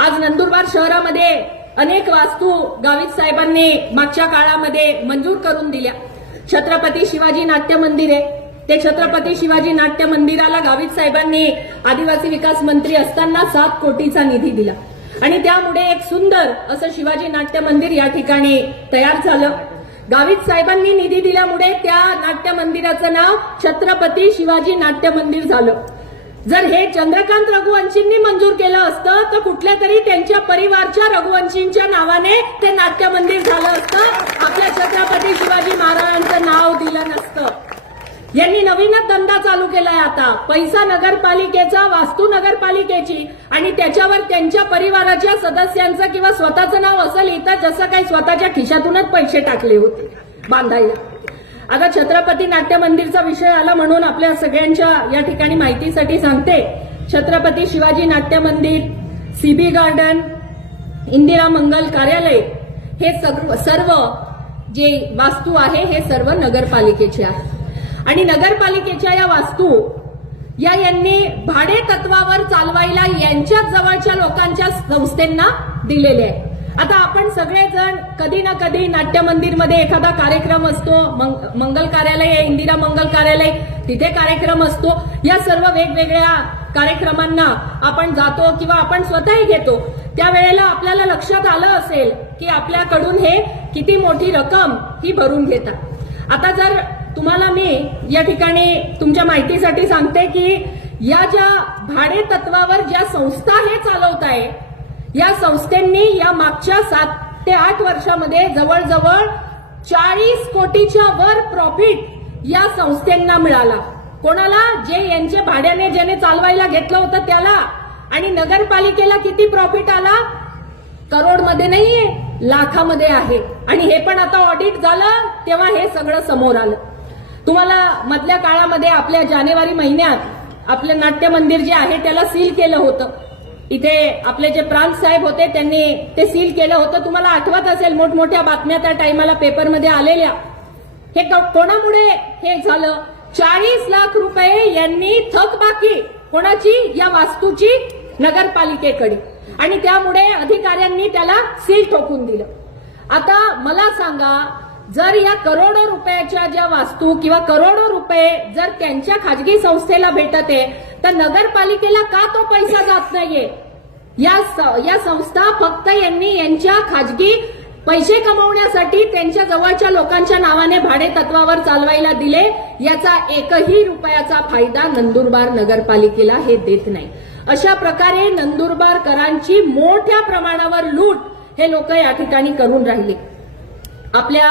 आज नंदुरबार शहरामध्ये अनेक वास्तू गावित साहेबांनी मागच्या काळामध्ये मंजूर करून दिल्या. छत्रपती शिवाजी नाट्य मंदिर आहे. ते छत्रपती शिवाजी नाट्य मंदिराला गावित साहेबांनी आदिवासी विकास मंत्री असताना सात कोटीचा निधी दिला. आणि त्यामुळे एक सुंदर असं शिवाजी नाट्य मंदिर या ठिकाणी तयार झालं. गावित साहेबांनी निधी दिल्यामुळे त्या नाट्य मंदिराचं नाव छत्रपती शिवाजी नाट्य मंदिर झालं. जर हे चंद्रकांत रघुवंशींनी मंजूर केलं असतं तर कुठल्या तरी त्यांच्या परिवारच्या रघुवंशींच्या नावाने ते नाट्य मंदिर झालं असतं. आपल्या छत्रपती शिवाजी महाराजांचं नाव दिलं नसतं. यांनी नवीनच धंदा चालू केलाय आता. पैसा नगरपालिकेचा वास्तू नगरपालिकेची. आणि त्याच्यावर त्यांच्या परिवाराच्या सदस्यांचं किंवा स्वतःचं नाव असं लिहितं जसं काही स्वतःच्या खिशातूनच पैसे टाकले होते. बांधायला. आता छत्रपती नाट्य मंदिरचा विषय आला म्हणून आपल्या सगळ्यांच्या या ठिकाणी माहितीसाठी सांगते. छत्रपती शिवाजी नाट्य मंदिर सीबी गार्डन इंदिरा मंगल कार्यालय हे सर्व सर्व जे वास्तू आहे हे सर्व नगरपालिकेचे आहे. आणि नगरपालिकेच्या या वास्तू या यांनी भाडे तत्वावर चालवायला यांच्याच जवळच्या लोकांच्या संस्थेंना दिलेले आहे आता आपण सगळेजण कधी ना कधी नाट्य मंदिरमध्ये एखादा कार्यक्रम असतो मंग- मंगल कार्यालय इंदिरा मंगल कार्यालय तिथे कार्यक्रम असतो. या सर्व वेगवेगळ्या कार्यक्रमांना आपण जातो किंवा आपण स्वतःही घेतो. त्यावेळेला आपल्याला लक्षात आलं असेल की आपल्याकडून हे किती मोठी रक्कम ही भरून घेतात. आता जर तुम्हाला मी या ठिकाणी तुमच्या माहितीसाठी सांगते की या ज्या भाडे तत्वावर ज्या संस्था हे चालवत आहे या संस्थेंनी या मागच्या सात ते आठ वर्षामध्ये जवळजवळ चाळीस कोटीच्या वर प्रॉफिट या संस्थेंना मिळाला. कोणाला? जे यांचे भाड्याने ज्याने चालवायला घेतलं होतं त्याला. आणि नगरपालिकेला किती प्रॉफिट आला? करोडमध्ये नाहीये लाखामध्ये आहे. आणि हे पण आता ऑडिट झालं तेव्हा हे सगळं समोर आलं. तुम्हाला मधल्या काळामध्ये आपल्या जानेवारी महिन्यात आपलं नाट्य मंदिर जे आहे त्याला सील केलं होतं. इथे आपले जे प्रांत साहेब होते त्यांनी ते सील केलं होतं. तुम्हाला आठवत असेल मोठमोठ्या बातम्या त्या टायमाला पेपरमध्ये आलेल्या. हे कोणामुळे हे झालं? चाळीस लाख रुपये यांनी थकबाकी कोणाची? या वास्तूची नगरपालिकेकडे. आणि त्यामुळे अधिकाऱ्यांनी त्याला सील ठोकून दिलं. आता मला सांगा जर या करोडो रुपयाच्या ज्या वास्तू किंवा करोडो रुपये जर त्यांच्या खाजगी संस्थेला भेटत आहे तर नगरपालिकेला का तो पैसा जात नाहीये? या या संस्था फक्त यांनी यांच्या खाजगी पैसे कमवण्यासाठी त्यांच्या जवळच्या लोकांच्या नावाने भाडे तत्वावर चालवायला दिले याचा एकही रुपयाचा फायदा नंदुरबार नगरपालिकेला हे देत नाही. अशा प्रकारे नंदुरबारकरांची मोठ्या प्रमाणावर लूट हे लोक या ठिकाणी करून राहिले. आपल्या